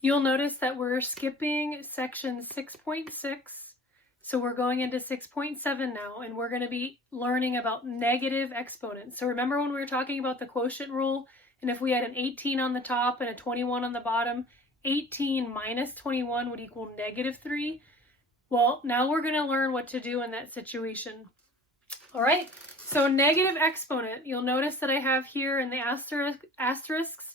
You'll notice that we're skipping section 6.6. So we're going into 6.7 now, and we're going to be learning about negative exponents. So remember when we were talking about the quotient rule, and if we had an 18 on the top and a 21 on the bottom, 18 minus 21 would equal -3. Well, now we're going to learn what to do in that situation. All right, so negative exponent, you'll notice that I have here in the asterisks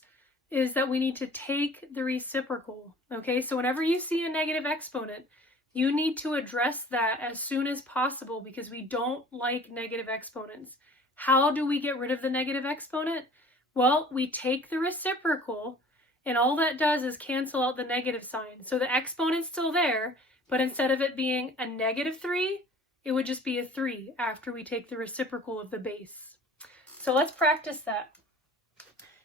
is that we need to take the reciprocal. Okay, so whenever you see a negative exponent, you need to address that as soon as possible because we don't like negative exponents. How do we get rid of the negative exponent? Well, we take the reciprocal, and all that does is cancel out the negative sign. So the exponent's still there, but instead of it being a -3, it would just be a 3 after we take the reciprocal of the base. So let's practice that.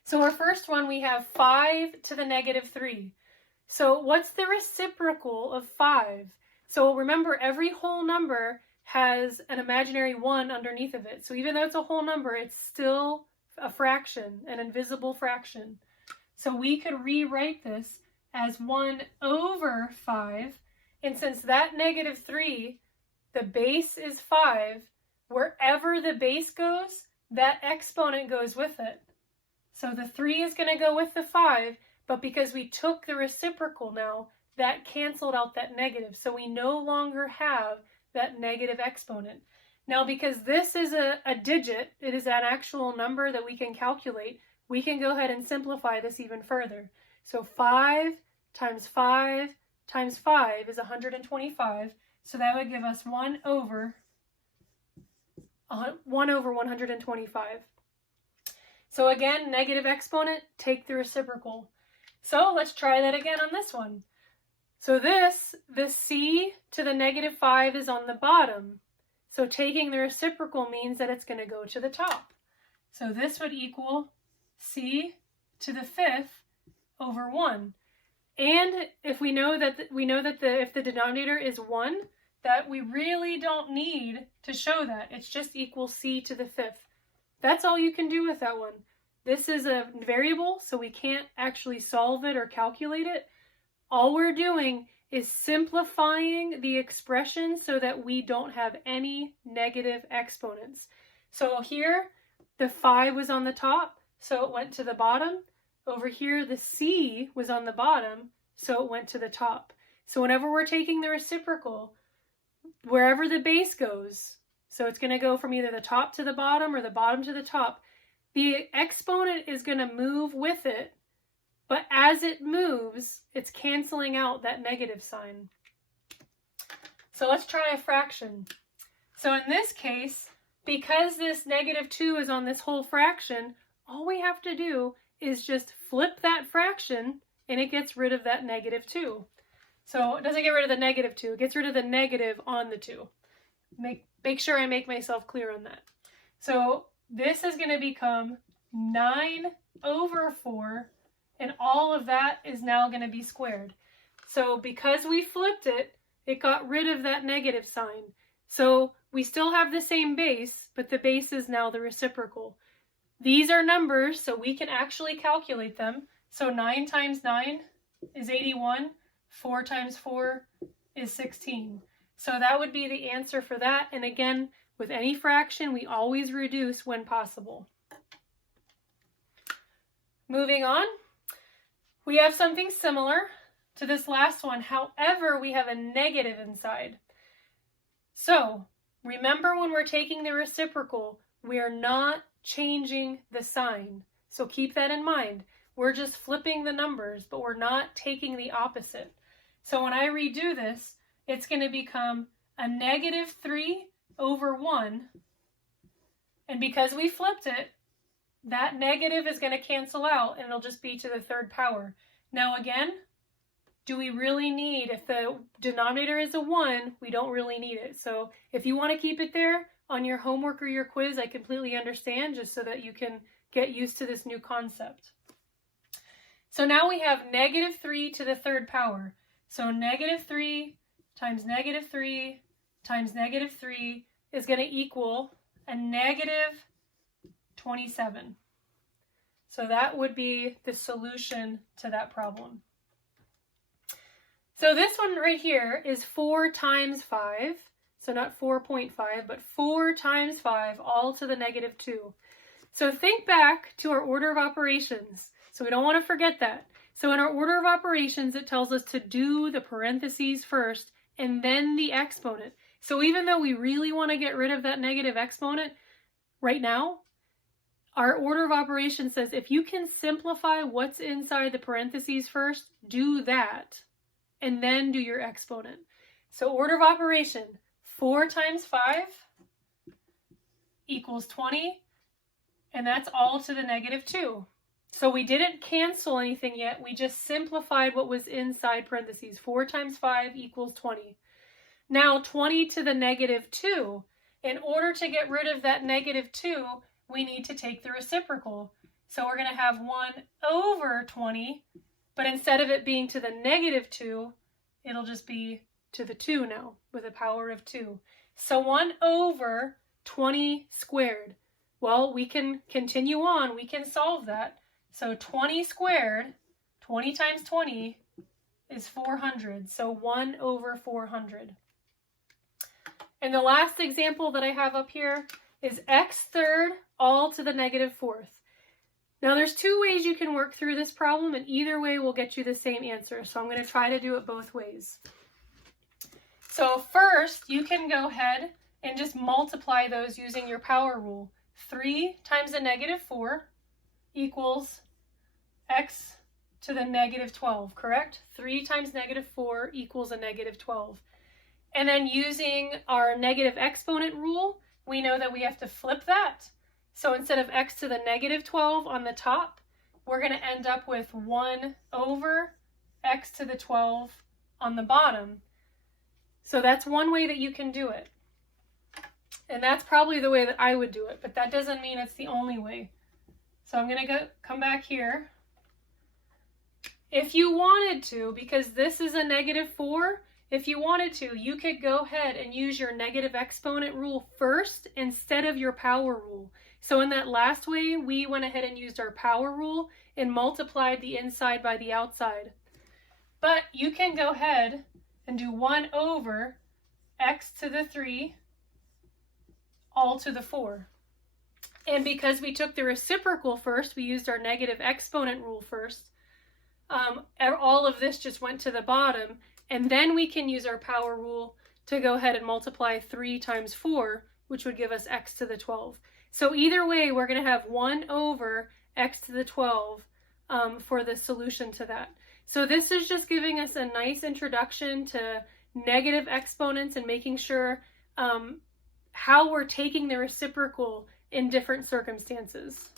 So our first one, we have 5 to the -3. So what's the reciprocal of 5? So remember, every whole number has an imaginary 1 underneath of it. So even though it's a whole number, it's still a fraction, an invisible fraction. So we could rewrite this as 1 over 5. And since that -3, the base is 5, wherever the base goes, that exponent goes with it. So the 3 is going to go with the 5, but because we took the reciprocal now, that canceled out that negative. So we no longer have that negative exponent. Now, because this is a digit, it is an actual number that we can calculate, we can go ahead and simplify this even further. So 5 times 5 times 5 is 125. So that would give us 1 over 125. So again, negative exponent, take the reciprocal. So let's try that again on this one. So this c to the -5 is on the bottom. So taking the reciprocal means that it's going to go to the top. So this would equal c to the 5th over 1. And if we know that if the denominator is 1, that we really don't need to show that. It's just equal c to the 5th. That's all you can do with that one. This is a variable, so we can't actually solve it or calculate it. All we're doing is simplifying the expression so that we don't have any negative exponents. So here, the 5 was on the top, so it went to the bottom. Over here, the c was on the bottom, so it went to the top. So whenever we're taking the reciprocal, wherever the base goes, so it's going to go from either the top to the bottom or the bottom to the top, the exponent is going to move with it, but as it moves, it's canceling out that negative sign. So let's try a fraction. So in this case, because this -2 is on this whole fraction, all we have to do is just flip that fraction and it gets rid of that -2. So it doesn't get rid of the -2, it gets rid of the negative on the 2. Make sure I make myself clear on that. So this is going to become 9 over 4, and all of that is now going to be squared. So because we flipped it, it got rid of that negative sign. So we still have the same base, but the base is now the reciprocal. These are numbers, so we can actually calculate them. So 9 times 9 is 81. 4 times 4 is 16. So that would be the answer for that. And again, with any fraction, we always reduce when possible. Moving on, we have something similar to this last one. However, we have a negative inside. So remember, when we're taking the reciprocal, we are not changing the sign. So keep that in mind. We're just flipping the numbers, but we're not taking the opposite. So when I redo this, it's going to become a -3 over 1. And because we flipped it, that negative is going to cancel out and it'll just be to the 3rd power. Now again, do we really need, if the denominator is a 1, we don't really need it. So if you want to keep it there on your homework or your quiz, I completely understand, just so that you can get used to this new concept. So now we have -3 to the 3rd power. So -3 times -3 times -3 is going to equal a -27. So that would be the solution to that problem. So this one right here is 4 times 5. So not 4.5, but 4 times 5, all to the negative 2. So think back to our order of operations. So we don't want to forget that. So in our order of operations, it tells us to do the parentheses first and then the exponent. So even though we really want to get rid of that negative exponent right now, our order of operations says if you can simplify what's inside the parentheses first, do that, and then do your exponent. So order of operation, 4 times 5 equals 20, and that's all to the negative 2. So we didn't cancel anything yet, we just simplified what was inside parentheses. 4 times 5 equals 20. Now 20 to the negative 2. In order to get rid of that negative 2, we need to take the reciprocal. So we're going to have 1 over 20, but instead of it being to the negative 2, it'll just be to the 2 now, with a power of 2. So 1 over 20 squared. Well, we can continue on. We can solve that. So 20 squared, 20 times 20 is 400. So 1 over 400. And the last example that I have up here is x third all to the negative 4th. Now there's 2 ways you can work through this problem, and either way will get you the same answer. So I'm going to try to do it both ways. So first, you can go ahead and just multiply those using your power rule. 3 times a negative 4 equals x to the negative 12, correct? 3 times negative 4 equals a negative 12. And then using our negative exponent rule, we know that we have to flip that. So instead of x to the negative 12 on the top, we're going to end up with 1 over x to the 12 on the bottom. So that's one way that you can do it. And that's probably the way that I would do it, but that doesn't mean it's the only way. So I'm going to come back here. If you wanted to, because this is a negative 4, if you wanted to, you could go ahead and use your negative exponent rule first instead of your power rule. So in that last way, we went ahead and used our power rule and multiplied the inside by the outside. But you can go ahead and do 1 over x to the 3 all to the 4. And because we took the reciprocal first, we used our negative exponent rule first, all of this just went to the bottom, and then we can use our power rule to go ahead and multiply 3 times 4, which would give us x to the 12. So either way, we're going to have 1 over x to the 12 for the solution to that. So this is just giving us a nice introduction to negative exponents and making sure how we're taking the reciprocal in different circumstances.